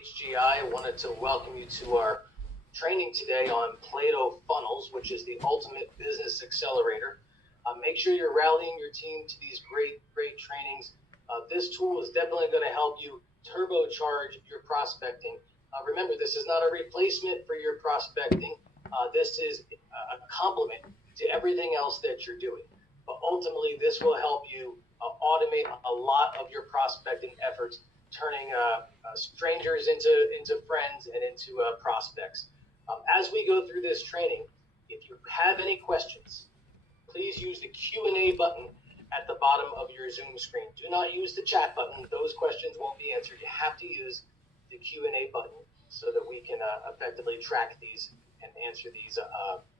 HGI. I wanted to welcome you to our training today on PLATO funnels, which is the ultimate business accelerator. Make sure you're rallying your team to these great trainings. This tool is definitely going to help you turbocharge your prospecting. Remember, this is not a replacement for your prospecting. This is a complement to everything else that you're doing. But ultimately, this will help you automate a lot of your prospecting efforts, turning strangers into friends and into prospects. As we go through this training, if you have any questions, please use the Q&A button at the bottom of your Zoom screen. Do not use the chat button. Those questions won't be answered. You have to use the Q&A button so that we can effectively track these and answer these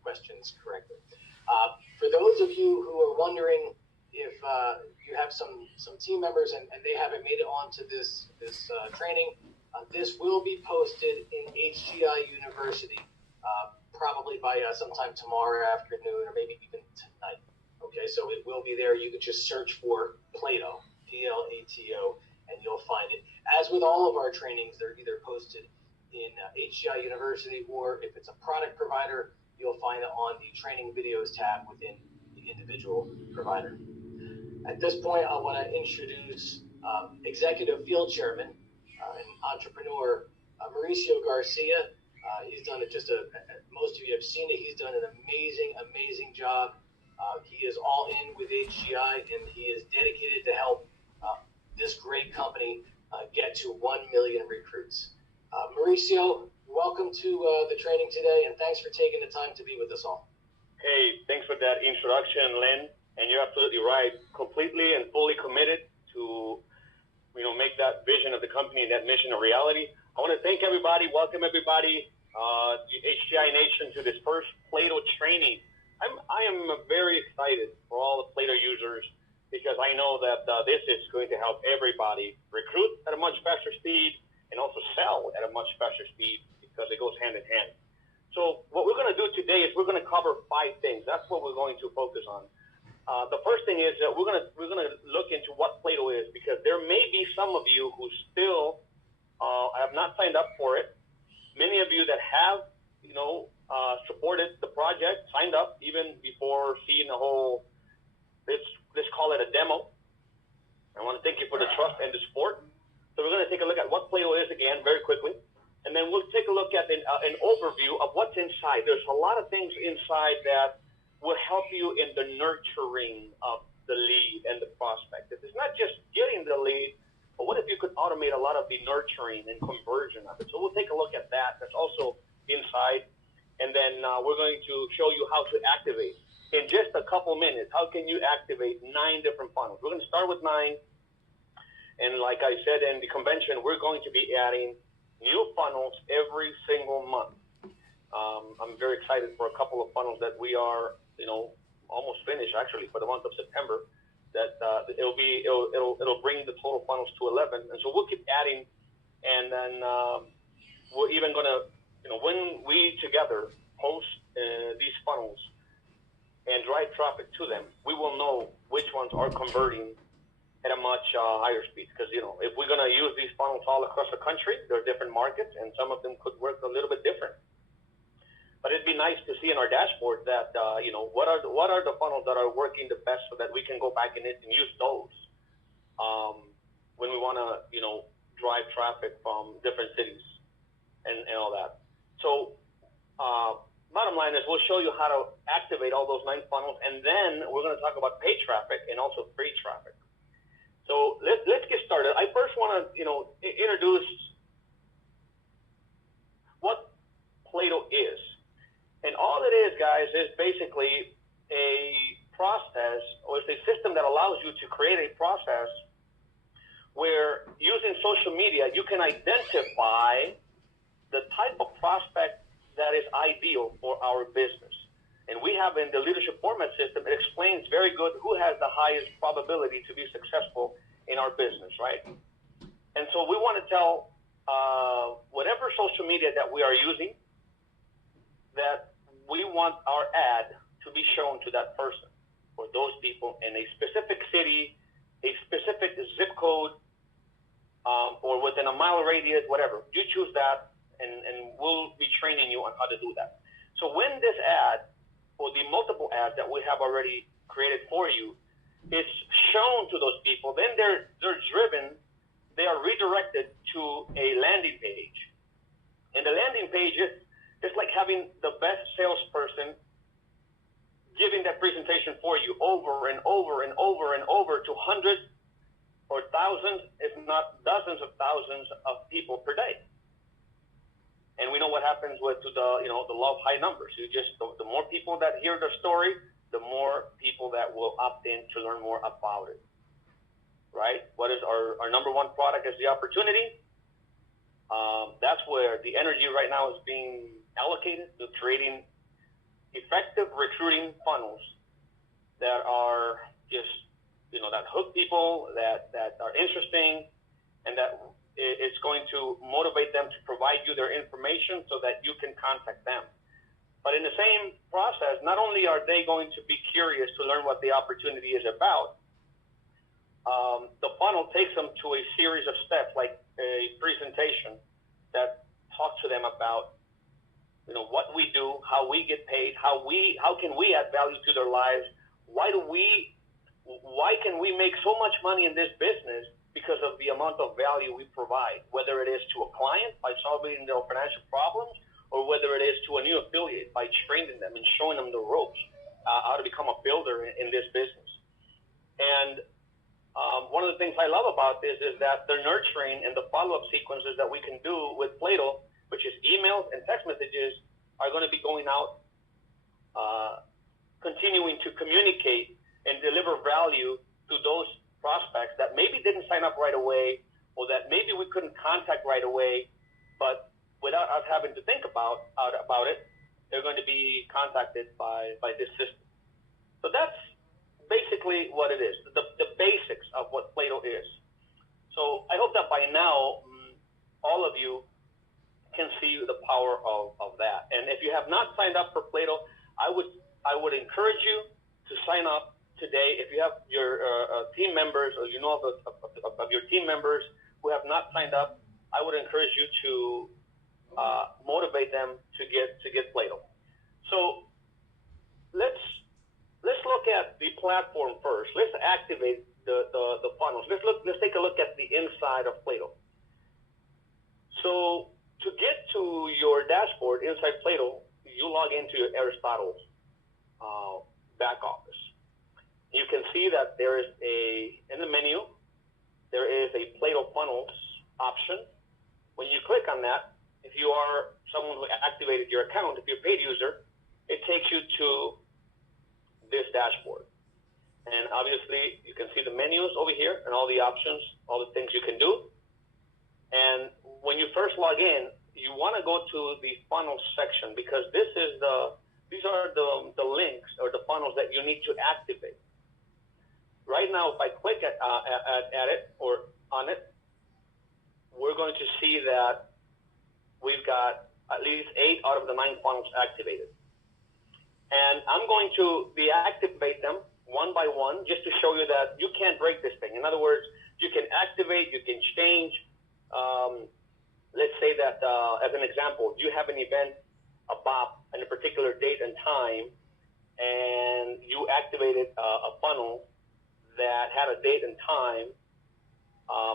questions correctly. For those of you who are wondering if you have some team members and they haven't made it onto this training, this will be posted in HGI University probably by sometime tomorrow afternoon or maybe even tonight. Okay, so it will be there. You can just search for PLATO, P-L-A-T-O, and you'll find it. As with all of our trainings, they're either posted in HGI University, or if it's a product provider, you'll find it on the training videos tab within the individual provider. At this point, I want to introduce Executive Field Chairman and entrepreneur Mauricio Garcia. He's done it most of you have seen it. He's done an amazing job. He is all in with HGI, and he is dedicated to help this great company get to 1 million recruits. Mauricio, welcome to the training today, and thanks for taking the time to be with us all. Hey, thanks for that introduction, Len. And you're absolutely right. Completely and fully committed to, make that vision of the company and that mission a reality. I want to thank everybody. Welcome everybody, the HGI Nation, to this first PLATO training. I am very excited for all the PLATO users because I know that this is going to help everybody recruit at a much faster speed and also sell at a much faster speed because it goes hand in hand. So what we're going to do today is we're going to cover 5 things. That's what we're going to focus on. The first thing is that we're going to look into what PLATO is, because there may be some of you who still have not signed up for it. Many of you that have, supported the project, signed up even before seeing the whole, let's call it a demo. I want to thank you for the trust and the support. So we're going to take a look at what PLATO is again very quickly. And then we'll take a look at an overview of what's inside. There's a lot of things inside that will help you in the nurturing of the lead and the prospect. It's not just getting the lead, but what if you could automate a lot of the nurturing and conversion of it? So we'll take a look at that. That's also inside. And then we're going to show you how to activate. In just a couple minutes, how can you activate 9 different funnels? We're going to start with 9. And like I said in the convention, we're going to be adding new funnels every single month. I'm very excited for a couple of funnels that we are, almost finished actually for the month of September. That it'll bring the total funnels to 11, and so we'll keep adding. And then we're even gonna, when we together host these funnels and drive traffic to them, we will know which ones are converting at a much higher speed. Because if we're gonna use these funnels all across the country, there are different markets, and some of them could work a little bit different. But it'd be nice to see in our dashboard that, what are the funnels that are working the best so that we can go back in it and use those when we want to, drive traffic from different cities and all that. So bottom line is we'll show you how to activate all those 9 funnels, and then we're going to talk about paid traffic and also free traffic. So let's get started. I first want to, introduce what PLATO is. And all it is, guys, is basically a process, or it's a system that allows you to create a process where using social media, you can identify the type of prospect that is ideal for our business. And we have in the leadership format system, it explains very good who has the highest probability to be successful in our business, right? And so we want to tell whatever social media that we are using, that we want our ad to be shown to that person or those people in a specific city, a specific zip code, or within a mile radius, whatever. You choose that, and we'll be training you on how to do that. So when this ad, or the multiple ads that we have already created for you, is shown to those people, then they're driven, they are redirected to a landing page. And the landing page is it's like having the best salesperson giving that presentation for you over and over and over and over to hundreds or thousands, if not dozens of thousands of people per day. And we know what happens with the law of high numbers. The more people that hear the story, the more people that will opt in to learn more about it. Right? What is our number one product is the opportunity. That's where the energy right now is being allocated to creating effective recruiting funnels that are just, that hook people, that are interesting, and that it's going to motivate them to provide you their information so that you can contact them. But in the same process, not only are they going to be curious to learn what the opportunity is about, the funnel takes them to a series of steps, like a presentation that talks to them about, what we do, how we get paid, how can we add value to their lives, why can we make so much money in this business because of the amount of value we provide, whether it is to a client by solving their financial problems, or whether it is to a new affiliate by training them and showing them the ropes, how to become a builder in this business. And one of the things I love about this is that the nurturing and the follow-up sequences that we can do with PLATO, which is emails and text messages, are going to be going out, continuing to communicate and deliver value to those prospects that maybe didn't sign up right away, or that maybe we couldn't contact right away, but without us having to think about it, they're going to be contacted by this system. So that's basically what it is, the basics of what PLATO is. So I hope that by now, all of you can see the power of that. And if you have not signed up for PLATO, I would encourage you to sign up today. If you have your team members, or of your team members who have not signed up, I would encourage you to motivate them to get PLATO. So let's look at the platform first. Let's activate the funnels. Let's take a look at the inside of PLATO. So to get to your dashboard inside PLATO, you log into your Aristotle's back office. You can see that there is in the menu, there is a PLATO funnels option. When you click on that, if you are someone who activated your account, if you're a paid user, it takes you to this dashboard. And obviously, you can see the menus over here and all the options, all the things you can do. And when you first log in, you want to go to the funnels section, because these are the links or the funnels that you need to activate. Right now, if I click at it or on it, we're going to see that we've got at least 8 out of the 9 funnels activated. And I'm going to deactivate them one by one, just to show you that you can't break this thing. In other words, you can activate, you can change. Let's say that, as an example, you have an event, a BOP, on a particular date and time, and you activated a funnel that had a date and time,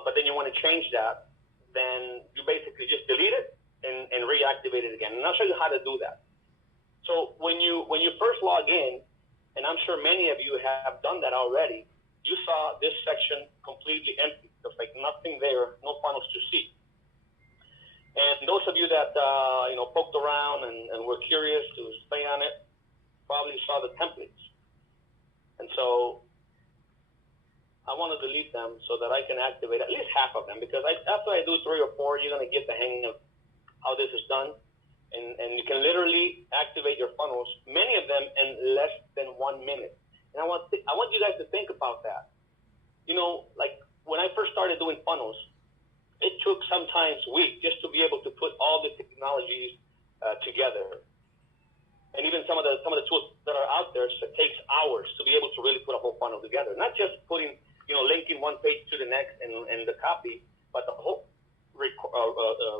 but then you want to change that, then you basically just delete it and reactivate it again. And I'll show you how to do that. So when you first log in, and I'm sure many of you have done that already, you saw this section completely empty. There's like nothing there, no funnels to see. And those of you that poked around and were curious to stay on it probably saw the templates. And so I want to delete them so that I can activate at least half of them, because after I do 3 or 4, you're going to get the hang of how this is done. And you can literally activate your funnels, many of them in less than 1 minute. And I want you guys to think about that. Like when I first started doing funnels, it took sometimes weeks just to be able to put all the technologies together. And even some of the tools that are out there, so it takes hours to be able to really put a whole funnel together. Not just putting, linking one page to the next and the copy, but the whole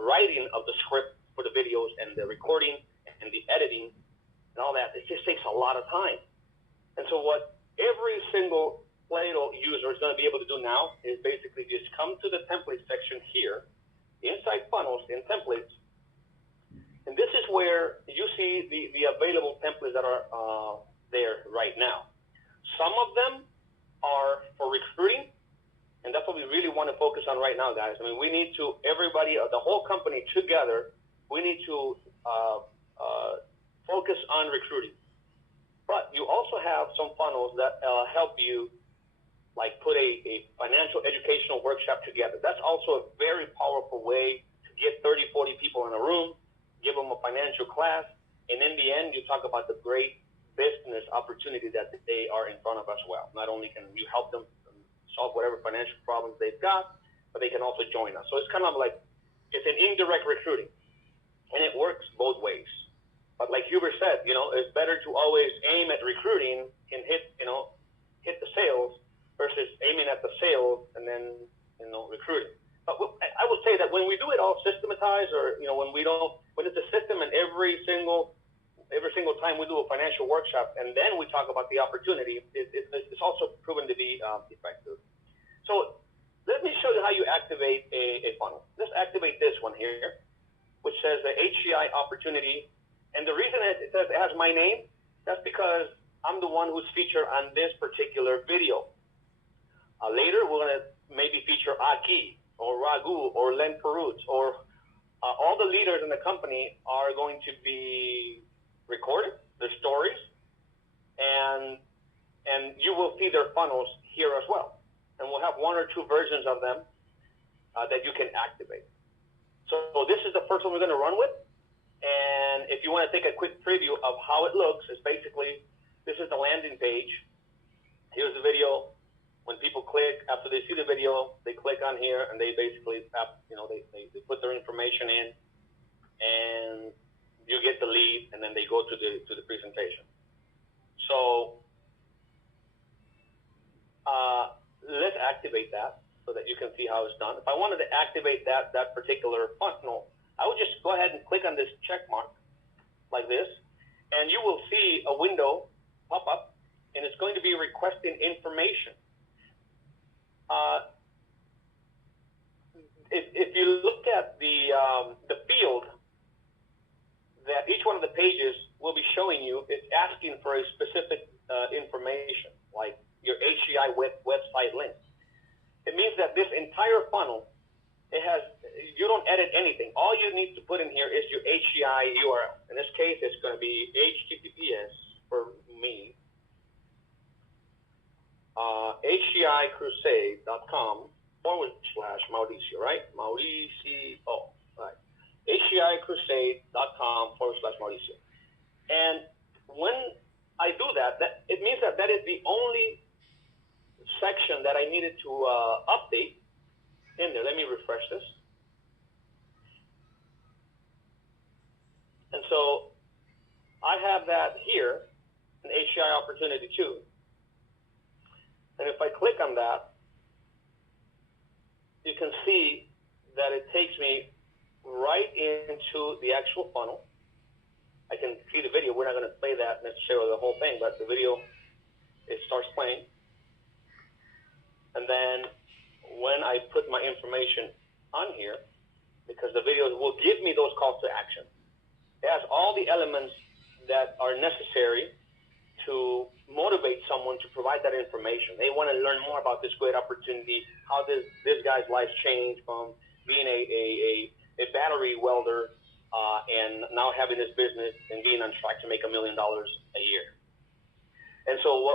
writing of the script for the videos and the recording and the editing and all that, it just takes a lot of time. And so what every single PLATO user is going to be able to do now is basically just come to the template section here, inside funnels in templates, and this is where you see the available templates that are there right now. Some of them are for recruiting, and that's what we really want to focus on right now, guys. I mean, we need to, everybody, the whole company together, we need to focus on recruiting. But you also have some funnels that help you, like put a financial educational workshop together. That's also a very powerful way to get 30, 40 people in a room, give them a financial class, and in the end, you talk about the great business opportunity that they are in front of as well. Not only can you help them solve whatever financial problems they've got, but they can also join us. So it's kind of like, it's an indirect recruiting, and it works both ways. But like Hubert said, it's better to always aim at recruiting and hit the sales versus aiming at the sales and then, recruiting. But I would say that when we do it all systematized, or when it's a system, and every single time we do a financial workshop and then we talk about the opportunity, it's also proven to be effective. So let me show you how you activate a funnel. Let's activate this one here, which says the HGI opportunity. And the reason it says it has my name, that's because I'm the one who's featured on this particular video. Later, we're going to maybe feature Aki or Raghu or Len Perutz, or all the leaders in the company are going to be recorded, their stories, and you will see their funnels here as well. And we'll have one or two versions of them that you can activate. So this is the first one we're going to run with. And if you want to take a quick preview of how it looks, it's basically, this is the landing page. Here's the video. When people click, after they see the video, they click on here and they basically, they put their information in, and you get the lead, and then they go to the presentation. So let's activate that so that you can see how it's done. If I wanted to activate that particular funnel, I would just go ahead and click on this check mark like this, and you will see a window pop up, and it's going to be requesting information. If you look at the field that each one of the pages will be showing you, it's asking for a specific information, like your HGI website link. It means that this entire funnel, you don't edit anything. All you need to put in here is your HGI URL. In this case, it's going to be HTTPS for me, HGIcrusade.com/Mauricio, right? Mauricio, right? HGIcrusade.com/Mauricio. And when I do that, it means that is the only section that I needed to update in there. Let me refresh this. And so I have that here, an HGI opportunity too. And if I click on that, you can see that it takes me right into the actual funnel. I can see the video. We're not going to play that necessarily the whole thing, but the video, it starts playing. And then when I put my information on here, because the video will give me those calls to action, it has all the elements that are necessary to motivate someone to provide that information. They want to learn more about this great opportunity, how this guy's life changed from being a battery welder and now having this business and being on track to make $1 million a year. And so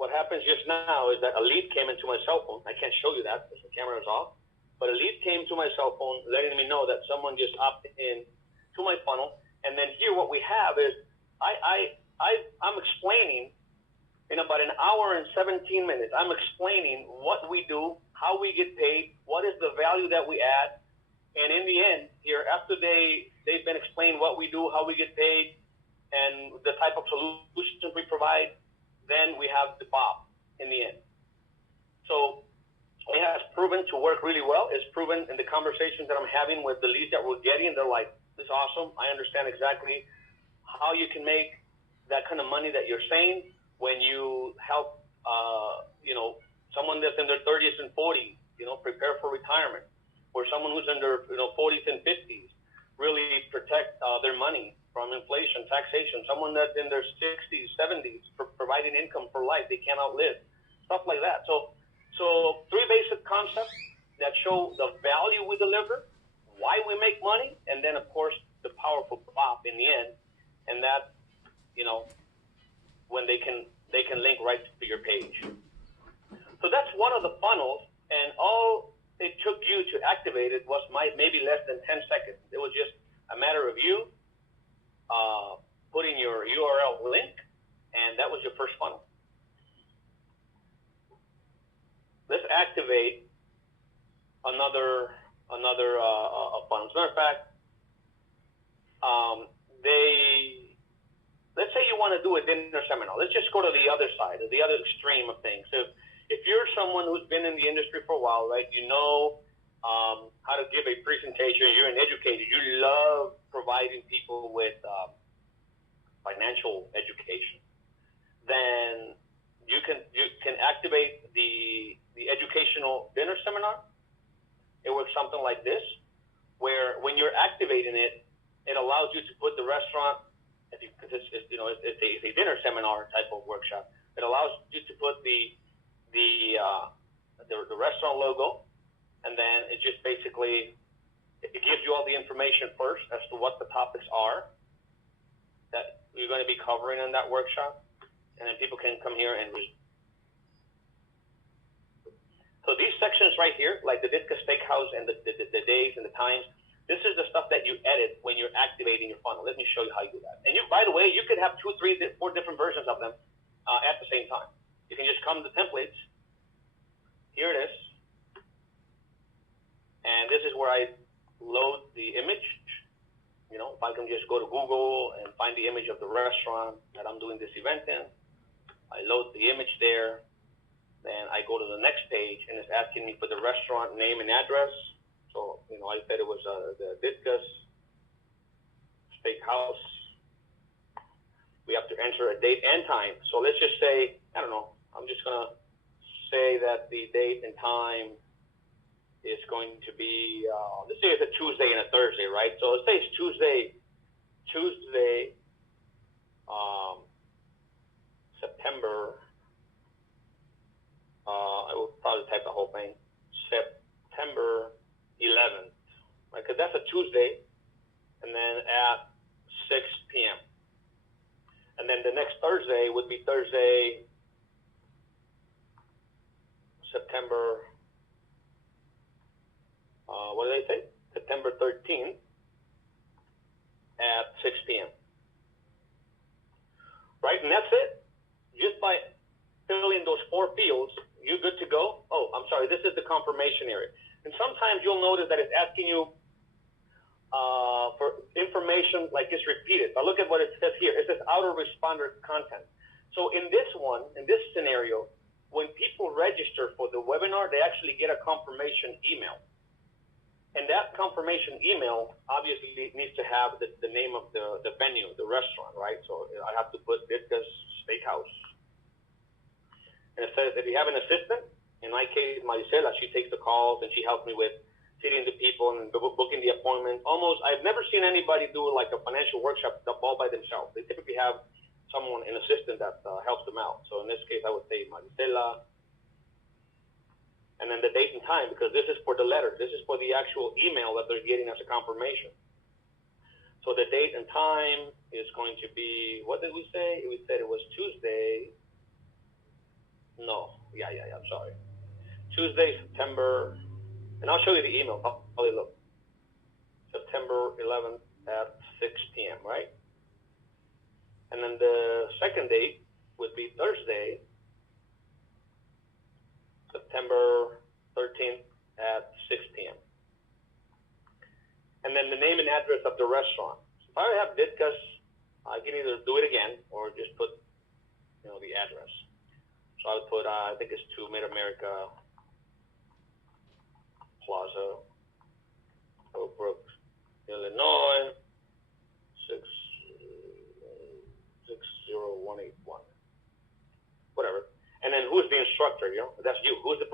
what happens just now is that a lead came into my cell phone. I can't show you that because the camera is off, but a lead came to my cell phone letting me know that someone just opted in to my funnel. And then here what we have is I'm explaining in about an hour and 17 minutes, I'm explaining what we do, how we get paid, what is the value that we add. And in the end here, after they've been explained what we do, how we get paid, and the type of solutions we provide, then we have the BOP in the end. So it has proven to work really well. It's proven in the conversations that I'm having with the leads that we're getting. They're like, this is awesome. I understand exactly how you can make that kind of money that you're saying when you help, someone that's in their 30s and 40s, prepare for retirement, or someone who's in their 40s and 50s, really protect their money from inflation, taxation, someone that's in their 60s, 70s, providing income for life they can't outlive, stuff like that. So three basic concepts that show the value we deliver, why we make money, and then, of course, the powerful prop in the end, and that, when they can link right to your page. So that's one of the funnels, and all it took you to activate it was maybe less than 10 seconds. It was just a matter of you putting your URL link, and that was your first funnel. Let's activate another funnel. As a matter of fact, let's say you want to do a dinner seminar. Let's just go to the other side, the other extreme of things. So if you're someone who's been in the industry for a while, right, how to give a presentation, you're an educator, you love providing people with financial education, then you can activate the educational dinner seminar. It works something like this, where when you're activating it, it allows you to put the restaurant, because it's a dinner seminar type of workshop. It allows you to put the restaurant logo, and then it just basically it gives you all the information first as to what the topics are that you're going to be covering in that workshop, and then people can come here and read. So these sections right here, like the Ditka Steakhouse and the days and the times, this is the stuff that you edit when you're activating your funnel. Let me show you how you do that. And by the way, you could have 2, 3, 4 different versions of them at the same time. You can just come to templates. Here it is. And this is where I load the image. If I can just go to Google and find the image of the restaurant that I'm doing this event in, I load the image there. Then I go to the next page, and it's asking me for the restaurant name and address. So, I said it was the Ditka's Steakhouse. We have to enter a date and time. So let's just say, I don't know, I'm just going to say that the date and time is going to be, let's say it's a Tuesday and a Thursday, right? So let's say it's Tuesday, September, I will probably type the whole thing, September 11th, right? Because that's a Tuesday, and then at 6 p.m. And then the next Thursday would be Thursday, September, what did I say? September 13th at 6 p.m. Right, and that's it. Just by filling those 4 fields, you're good to go. Oh, I'm sorry, this is the confirmation area. And sometimes you'll notice that it's asking you for information like it's repeated. But look at what it says here. It says autoresponder content. So in this scenario, when people register for the webinar, they actually get a confirmation email. And that confirmation email obviously needs to have the name of the venue, the restaurant, right? So I have to put Ditka's Steakhouse. And it says if you have an assistant, in my case, Maricela, she takes the calls and she helps me with seating the people and booking the appointments. I've never seen anybody do like a financial workshop all by themselves. They typically have someone, an assistant that helps them out. So in this case, I would say Maricela. And then the date and time, because this is for the letter. This is for the actual email that they're getting as a confirmation. So the date and time is going to be, what did we say? We said it was Tuesday. No, yeah, I'm sorry. Tuesday, September, and I'll show you the email. I'll look. September 11th at 6 p.m., right? And then the second date would be Thursday, September 13th at 6 p.m. And then the name and address of the restaurant. So if I have Ditka's, I can either do it again or just put, the address. So I would put, I think it's 2 Mid-America Plaza, Oak Brook, Illinois, 60181. Whatever. And then who is the instructor? That's you. Who is the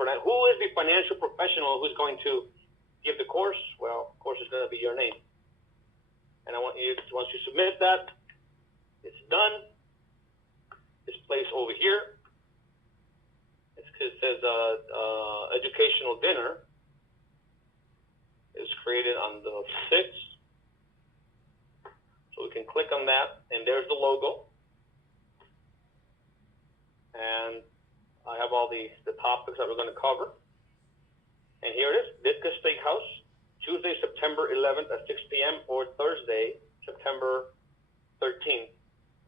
financial professional who's going to give the course? Well, of course, it's going to be your name. And I want you, once you submit that, it's done. This place over here, it says educational dinner is created on the 6th. So we can click on that, and there's the logo. And I have all the topics that we're going to cover. And here it is, Ditka Steakhouse, Tuesday, September 11th at 6 p.m. or Thursday, September 13th.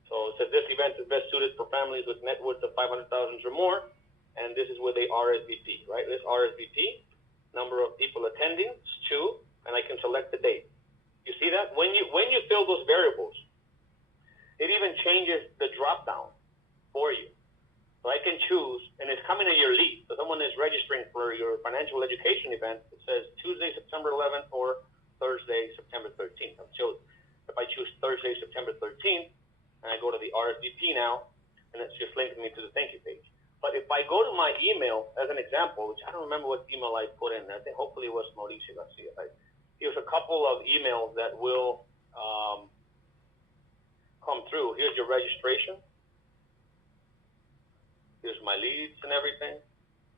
So it says this event is best suited for families with net worth of 500,000 or more. And this is where they RSVP, right? This RSVP, number of people attending, is 2, and I can select the date. You see that? When you fill those variables, it even changes the drop down for you. So I can choose, and it's coming in your lead. So someone is registering for your financial education event. It says Tuesday, September 11th or Thursday, September 13th. So if I choose Thursday, September 13th, and I go to the RSVP now, and it's just linking me to the thank you page. But if I go to my email, as an example, which I don't remember what email I put in. I think hopefully it was Mauricio Garcia. Here's a couple of emails that will come through. Here's your registration. Here's my leads and everything.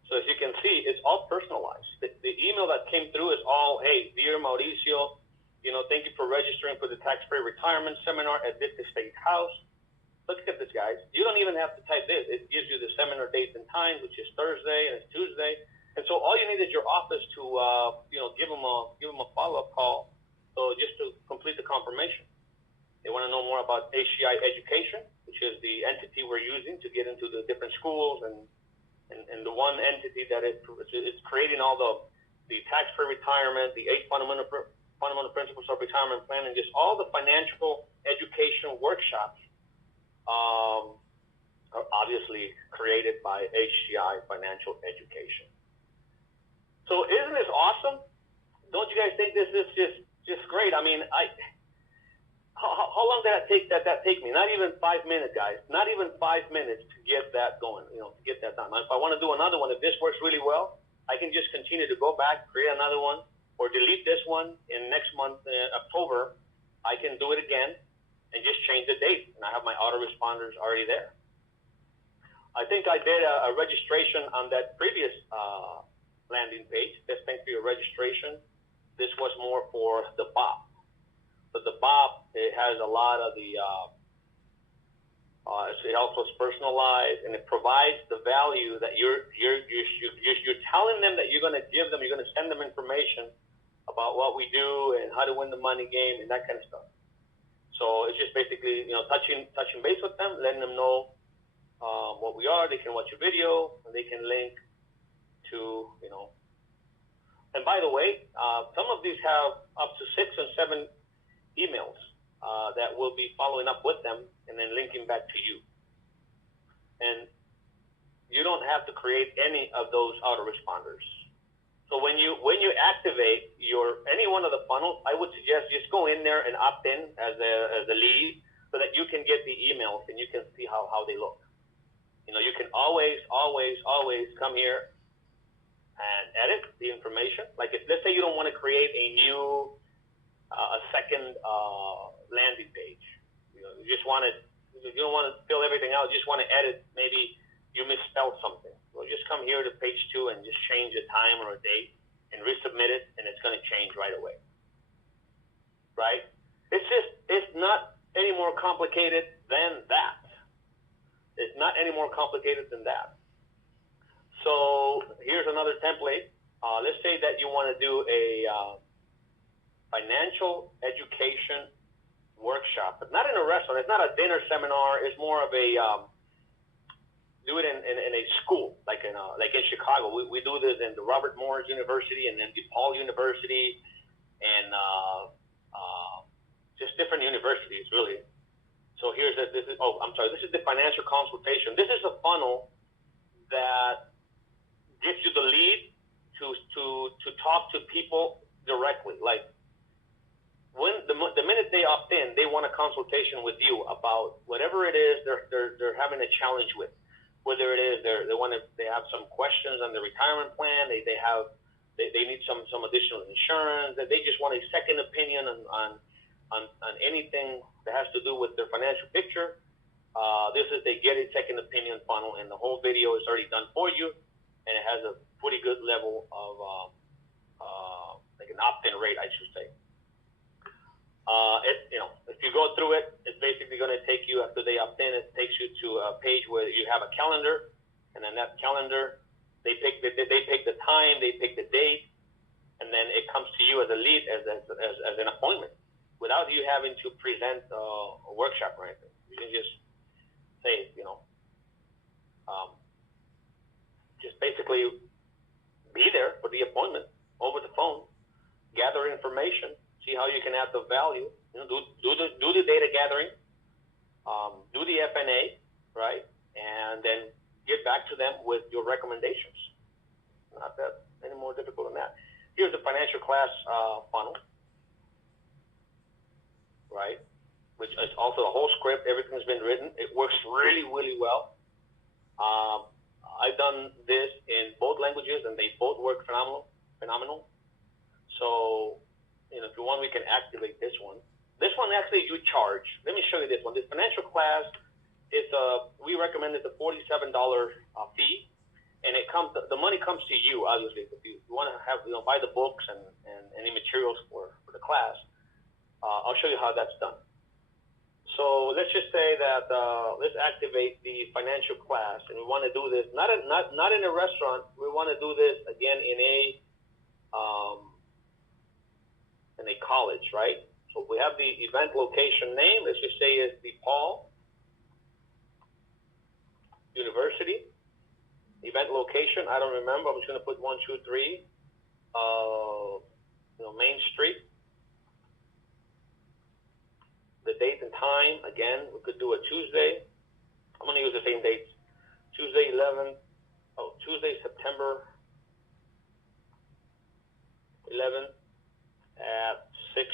So as you can see, it's all personalized. The email that came through is all, hey, dear Mauricio, thank you for registering for the tax-free retirement seminar at Ditka Steakhouse. Look at this, guys. You don't even have to type this. It gives you the seminar date and time, which is Thursday and it's Tuesday. And so all you need is your office to, give them a follow-up call. So just to complete the confirmation. They want to know more about HGI Education, which is the entity we're using to get into the different schools and the one entity that is creating all the tax-free retirement, the 8 fundamental principles of retirement planning, just all the financial education workshops are obviously created by HGI Financial Education. So isn't this awesome? Don't you guys think this is just great? I mean, how long did that take me? Not even 5 minutes, guys. Not even 5 minutes to get that going, to get that done. If I want to do another one, if this works really well, I can just continue to go back, create another one, or delete this one in next month, October. I can do it again and just change the date, and I have my autoresponders already there. I think I did a registration on that previous landing page. Just thank for your registration. This was more for the BOP. But the BOP, it has a lot of the, it also is personalized, and it provides the value that you're telling them that you're going to give them. You're going to send them information about what we do and how to win the money game and that kind of stuff. So it's just basically, touching base with them, letting them know what we are. They can watch a video, and they can link to, And by the way, some of these have up to 6 and 7 emails that will be following up with them and then linking back to you. And you don't have to create any of those autoresponders. So when you activate any one of the funnels, I would suggest just go in there and opt in as a lead so that you can get the emails and you can see how they look. You can always come here and edit the information. Like let's say you don't want to create a new a second landing page. You don't want to fill everything out. You just want to edit. Maybe you misspelled something. Well, just come here to page 2 and just change a time or a date and resubmit it, and it's going to change right away. Right? It's not any more complicated than that. It's not any more complicated than that. So here's another template. Let's say that you want to do a financial education workshop, but not in a restaurant. It's not a dinner seminar. It's more of a do it in a school, like in Chicago. We do this in the Robert Morris University and then DePaul University and just different universities, really. So this is the financial consultation. This is a funnel that gives you the lead to talk to people directly. Like when the minute they opt in, they want a consultation with you about whatever it is they're having a challenge with. Whether it is they have some questions on the retirement plan, they need some additional insurance, that they just want a second opinion on anything that has to do with their financial picture. This is the Get a Second Opinion funnel, and the whole video is already done for you, and it has a pretty good level of like an opt-in rate, I should say. If you go through it, it's basically going to take you, after they opt in, it takes you to a page where you have a calendar, and then that calendar, they pick the time, they pick the date, and then it comes to you as a lead, as an appointment, without you having to present a workshop or anything. You can just say, just basically be there for the appointment over the phone, gather information, see how you can add the value, do the data gathering, do the FNA, right, and then get back to them with your recommendations. Not that any more difficult than that. Here's the financial class funnel, right, which is also a whole script. Everything's been written. It works really, really well. I've done this in both languages, and they both work phenomenal. So, if you want, we can activate this one. This one actually you charge. Let me show you this one. This financial class is we recommend it's a $47 fee, and the money comes to you. Obviously, if you want to have buy the books and any materials for the class, I'll show you how that's done. So let's just say that let's activate the financial class, and we want to do this not in a restaurant. We want to do this again in a college, right? So we have the event location name. Let's just say it's DePaul University. Event location, I don't remember. I'm just going to put 123 Main Street. The date and time, again, we could do a Tuesday. I'm going to use the same dates. Tuesday, September 11th at 6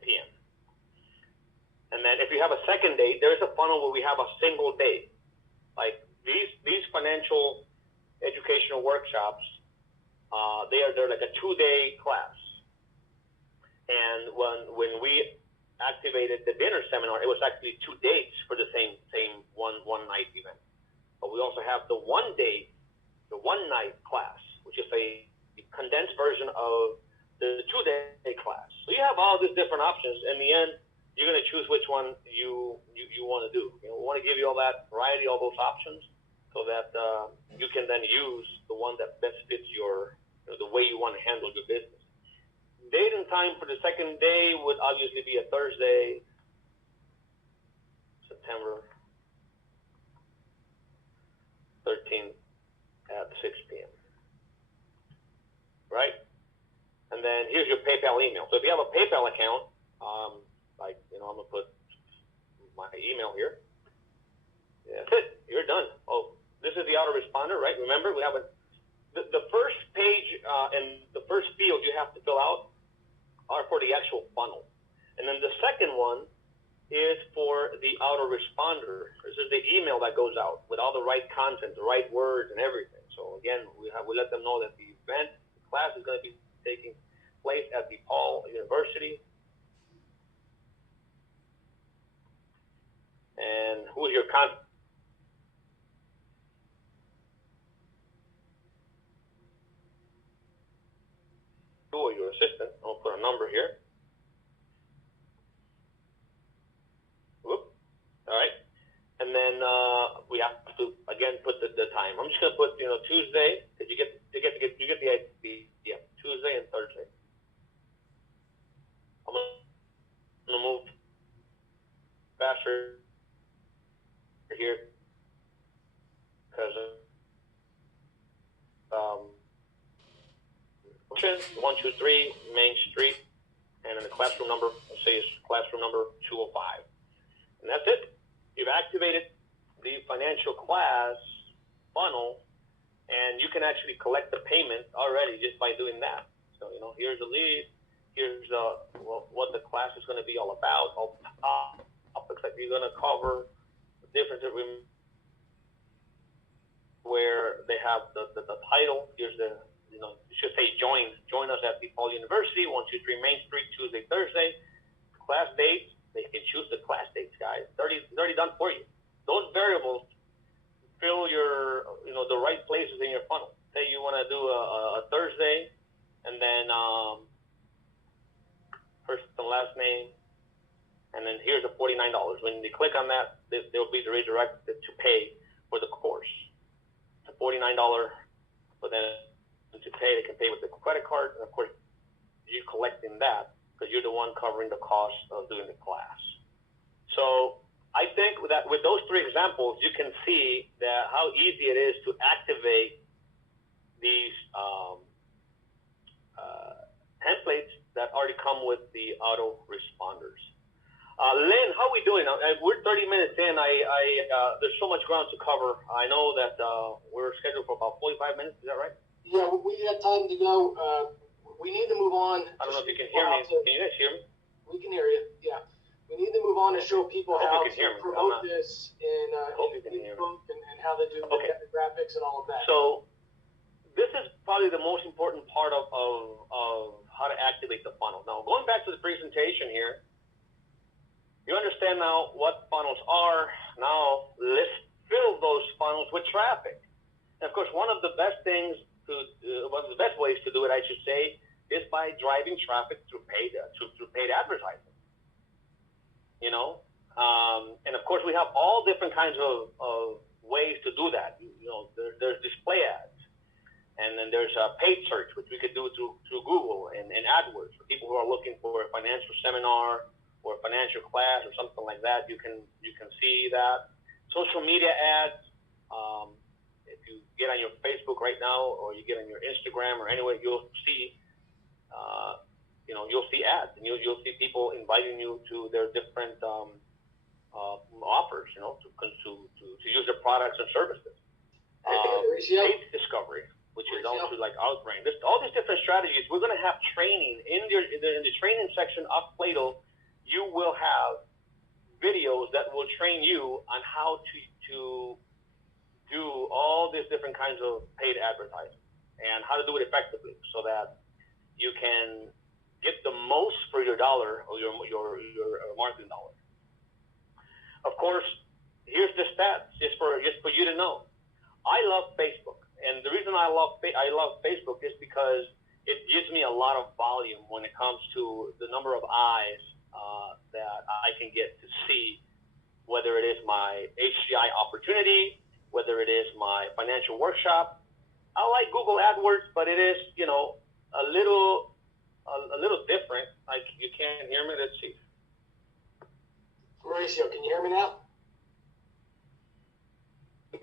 p.m. And then if you have a second date, there's a funnel where we have a single date. Like these financial educational workshops, they're like a 2-day class. And when we activated the dinner seminar, it was actually 2 dates for the same one night event. But we also have the one night class, which is a condensed version of the 2-day class. So you have all these different options. In the end, you're going to choose which one you want to do. We want to give you all that variety, all those options, so that you can then use the one that best fits the way you want to handle your business. Date and time for the second day would obviously be a Thursday, September 13th at 6 p.m. Right? And then here's your PayPal email. So if you have a PayPal account, I'm going to put my email here. Yeah, that's it. You're done. Oh, this is the autoresponder, right? Remember, we have the first page and the first field you have to fill out are for the actual funnel. And then the second one is for the autoresponder. This is the email that goes out with all the right content, the right words and everything. So again, we let them know that the class is going to be taking place at DePaul University. And who is your contact? Or your assistant. I'll put a number here. Whoop. All right. And then we have to again put the time. I'm just gonna put Tuesday, because you get the idea. Yeah, Tuesday and Thursday. I'm gonna move faster here because 123 Main Street, and then the classroom number, let's say, is classroom number 205. And that's it. You've activated the financial class funnel and you can actually collect the payment already just by doing that. So, here's the lead, here's what the class is going to be all about, all topics that you're going to cover, the difference where they have the title. Here's it should say join us at DePaul University, 123 Main Street, Tuesday, Thursday. Class dates, they can choose the class dates, guys. It's already done for you. Those variables fill your, the right places in your funnel. Say you want to do a Thursday, and then first and last name, and then here's the $49. When they click on that, they'll be redirected to pay for the course. It's a $49, but then to pay, they can pay with the credit card, and of course, you're collecting that because you're the one covering the cost of doing the class. So I think that with those three examples, you can see that how easy it is to activate these templates that already come with the autoresponders. Lynn, how are we doing? We're 30 minutes in. There's so much ground to cover. I know that we're scheduled for about 45 minutes. Is that right? Yeah, we got time to go. We need to move on. I don't know if you can hear me. Can you guys hear me? We can hear you, yeah. We need to move on to show people how to promote this in Facebook and how they do the graphics and all of that. So this is probably the most important part of how to activate the funnel. Now, going back to the presentation here, you understand now what funnels are. Now, let's fill those funnels with traffic. And of course, one of the best ways to do it, I should say, is by driving traffic through paid advertising. And of course, we have all different kinds of ways to do that. There's display ads, and then there's a paid search, which we could do through Google and AdWords for people who are looking for a financial seminar or a financial class or something like that. You can see that. Social media ads. If you get on your Facebook right now, or you get on your Instagram or anywhere, you'll see, you'll see ads, and you'll see people inviting you to their different offers, to use their products and services. Paid discovery, which is also like Outbrain. There's all these different strategies. We're going to have training in the training section of PLATO. You will have videos that will train you on how to do all these different kinds of paid advertising and how to do it effectively so that you can get the most for your dollar or your marketing dollar. Of course, here's the stats just for you to know. I love Facebook, and the reason I love Facebook is because it gives me a lot of volume when it comes to the number of eyes that I can get to see, whether it is my HGI opportunity, whether it is my financial workshop. I like Google AdWords, but it is, a little different. Like, you can't hear me. Let's see. Mauricio, can you hear me now?